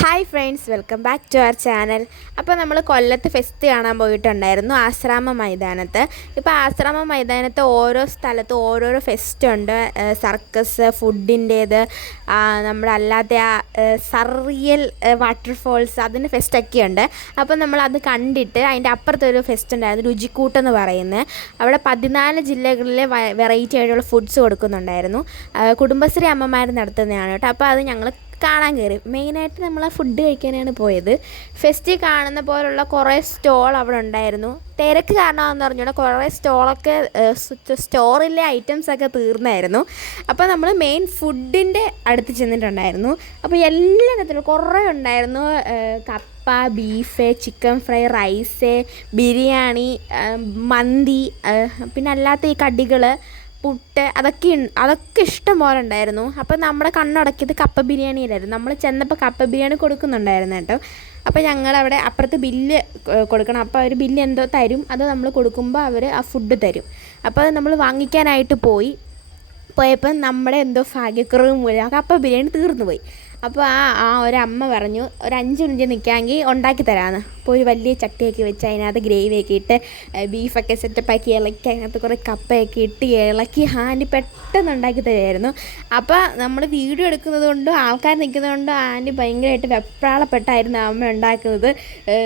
Hi friends welcome back to our channel അപ്പോൾ നമ്മൾ കൊല്ലത്ത് ഫെസ്റ്റ് കാണാൻ പോയിട്ടുണ്ടായിരുന്നു ആശ്രാമ മൈതാനത്ത്. ഇപ്പോൾ ആശ്രാമ മൈതാനത്ത് ഓരോ സ്ഥലത്ത് ഓരോരോ ഫെസ്റ്റ് ഉണ്ട്. സർക്കസ് ഫുഡിന്റേത് നമ്മുടെ അല്ലാതെ ആ സറിയൽ വാട്ടർഫോൾസ് അതിന് ഫെസ്റ്റൊക്കെ ഉണ്ട് അപ്പോൾ നമ്മൾ അത് കണ്ടിട്ട് അതിന്റെ അപ്പുറത്തൊരു ഫെസ്റ്റ് ഉണ്ടായിരുന്നു രുചിക്കൂട്ടെന്ന് പറയുന്നത്. അവിടെ പതിനാല് ജില്ലകളിലെ വെറൈറ്റി ആയിട്ടുള്ള ഫുഡ്സ് കൊടുക്കുന്നുണ്ടായിരുന്നു. കുടുംബശ്രീ അമ്മമാർ നടത്തുന്നതാണ് കേട്ടോ. അപ്പോൾ അത് ഞങ്ങൾ കാണാൻ കയറി. മെയിനായിട്ട് നമ്മൾ ആ ഫുഡ് കഴിക്കാനാണ് പോയത്. ഫെസ്റ്റ് കാണുന്ന പോലുള്ള കുറേ സ്റ്റോൾ അവിടെ ഉണ്ടായിരുന്നു. തിരക്ക് കാരണമാണെന്ന് പറഞ്ഞുകൊണ്ട് കുറേ സ്റ്റോളൊക്കെ സ്റ്റോറിലെ ഐറ്റംസൊക്കെ തീർന്നായിരുന്നു. അപ്പോൾ നമ്മൾ മെയിൻ ഫുഡിന്റെ അടുത്ത് ചെന്നിട്ടുണ്ടായിരുന്നു. അപ്പോൾ എല്ലാ തരത്തിലും കുറേ ഉണ്ടായിരുന്നു. കപ്പ beef chicken fry rice biryani മന്തി പിന്നെ അല്ലാത്ത ഈ കടികൾ പുട്ട് അതൊക്കെ അതൊക്കെ ഇഷ്ടം പോലെ ഉണ്ടായിരുന്നു. അപ്പോൾ നമ്മുടെ കണ്ണടക്കിയത് കപ്പ ബിരിയാണിയിലായിരുന്നു. നമ്മൾ ചെന്നപ്പോൾ കപ്പ ബിരിയാണി കൊടുക്കുന്നുണ്ടായിരുന്നു കേട്ടോ. അപ്പോൾ ഞങ്ങളവിടെ അപ്പുറത്ത് ബില്ല് കൊടുക്കണം. അപ്പോൾ അവർ ബില്ല് എന്തോ തരും. അത് നമ്മൾ കൊടുക്കുമ്പോൾ അവർ ആ ഫുഡ് തരും. അപ്പോൾ അത് നമ്മൾ വാങ്ങിക്കാനായിട്ട് പോയി. പോയപ്പോൾ നമ്മുടെ എന്തോ ഭാഗ്യക്കുറവ് മൂലം കപ്പ ബിരിയാണി തീർന്നു പോയി. അപ്പോൾ ആ ആ ഒരമ്മ പറഞ്ഞു ഒരു അഞ്ച് മിനിറ്റ് നിൽക്കാമെങ്കിൽ ഉണ്ടാക്കി തരാമെന്ന് അപ്പോൾ ഒരു വലിയ ചട്ടിയൊക്കെ വെച്ച് അതിനകത്ത് ഗ്രേവിയൊക്കെ ഇട്ട് ബീഫൊക്കെ സെറ്റപ്പാക്കി ഇളക്കി അതിനകത്ത് കുറേ കപ്പയൊക്കെ ഇട്ട് ഇളക്കി ആന്റി പെട്ടെന്ന് ഉണ്ടാക്കി തരുമായിരുന്നു അപ്പോൾ നമ്മൾ വീഡിയോ എടുക്കുന്നത് കൊണ്ടും ആൾക്കാർ നിൽക്കുന്നത് കൊണ്ടും ആന്റി ഭയങ്കരമായിട്ട് വെപ്രാളപ്പെട്ടായിരുന്നു അമ്മ ഉണ്ടാക്കുന്നത്.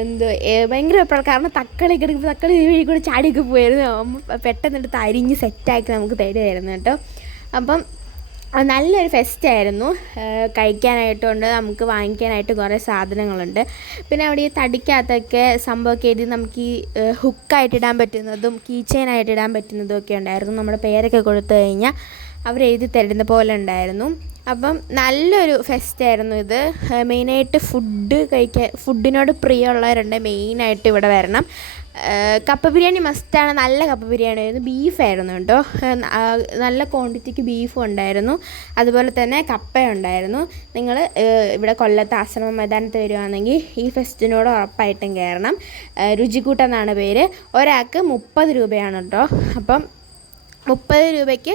എന്തോ ഭയങ്കര വെപ്രാളം. കാരണം തക്കളി എടുക്കുമ്പോൾ തക്കളി കൂടി കൂടെ ചാടിയൊക്കെ പോയിരുന്നു അമ്മ പെട്ടെന്ന് എടുത്ത് അരിഞ്ഞ് സെറ്റാക്കി നമുക്ക് തരുമായിരുന്നു കേട്ടോ. അപ്പം നല്ലൊരു ഫെസ്റ്റായിരുന്നു കഴിക്കാനായിട്ടുണ്ട് നമുക്ക് വാങ്ങിക്കാനായിട്ട് കുറേ സാധനങ്ങളുണ്ട്. പിന്നെ അവിടെ ഈ തടിക്കകത്തൊക്കെ സംഭവമൊക്കെ എഴുതി നമുക്ക് ഈ ഹുക്കായിട്ട് ഇടാൻ പറ്റുന്നതും കീ ചെയിനായിട്ട് ഇടാൻ പറ്റുന്നതും ഒക്കെ ഉണ്ടായിരുന്നു. നമ്മുടെ പേരൊക്കെ കൊടുത്തു കഴിഞ്ഞാൽ അവർ എഴുതി തരുന്ന പോലെ ഉണ്ടായിരുന്നു. അപ്പം നല്ലൊരു ഫെസ്റ്റ് ആയിരുന്നു ഇത് മെയിനായിട്ട് ഫുഡ് കഴിക്കാൻ ഫുഡിനോട് പ്രിയമുള്ളവരുണ്ട് മെയിനായിട്ട് ഇവിടെ വരണം. കപ്പ ബിരിയാണി മസ്റ്റാണ് നല്ല കപ്പ ബിരിയാണി ആയിരുന്നു ബീഫായിരുന്നു കേട്ടോ നല്ല ക്വാണ്ടിറ്റിക്ക് ബീഫും ഉണ്ടായിരുന്നു. അതുപോലെ തന്നെ കപ്പ ഉണ്ടായിരുന്നു. നിങ്ങൾ ഇവിടെ കൊല്ലത്ത് ആശ്രമ മൈതാനത്ത് വരുവാണെങ്കിൽ ഈ ഫെസ്റ്റിനോട് ഉറപ്പായിട്ടും കയറണം രുചിക്കൂട്ടെന്നാണ് പേര്. ഒരാൾക്ക് മുപ്പത് രൂപയാണ് കേട്ടോ. അപ്പം മുപ്പത് രൂപയ്ക്ക്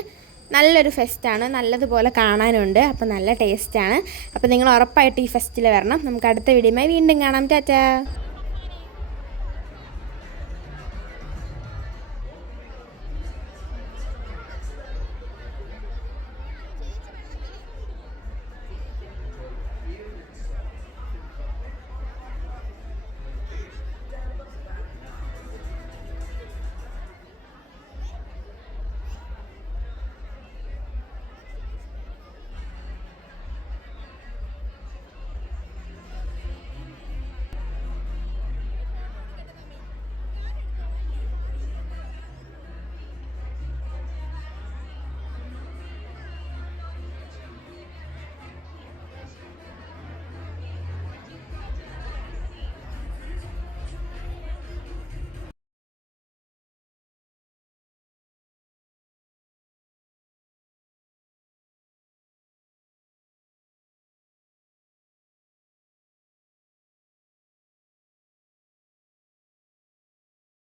നല്ലൊരു ഫെസ്റ്റാണ്. നല്ലതുപോലെ കാണാനുണ്ട്. അപ്പം നല്ല ടേസ്റ്റാണ്. അപ്പം നിങ്ങൾ ഉറപ്പായിട്ട് ഈ ഫെസ്റ്റിൽ വരണം. നമുക്ക് അടുത്ത വീഡിയോയുമായി വീണ്ടും കാണാം. ടാറ്റാ.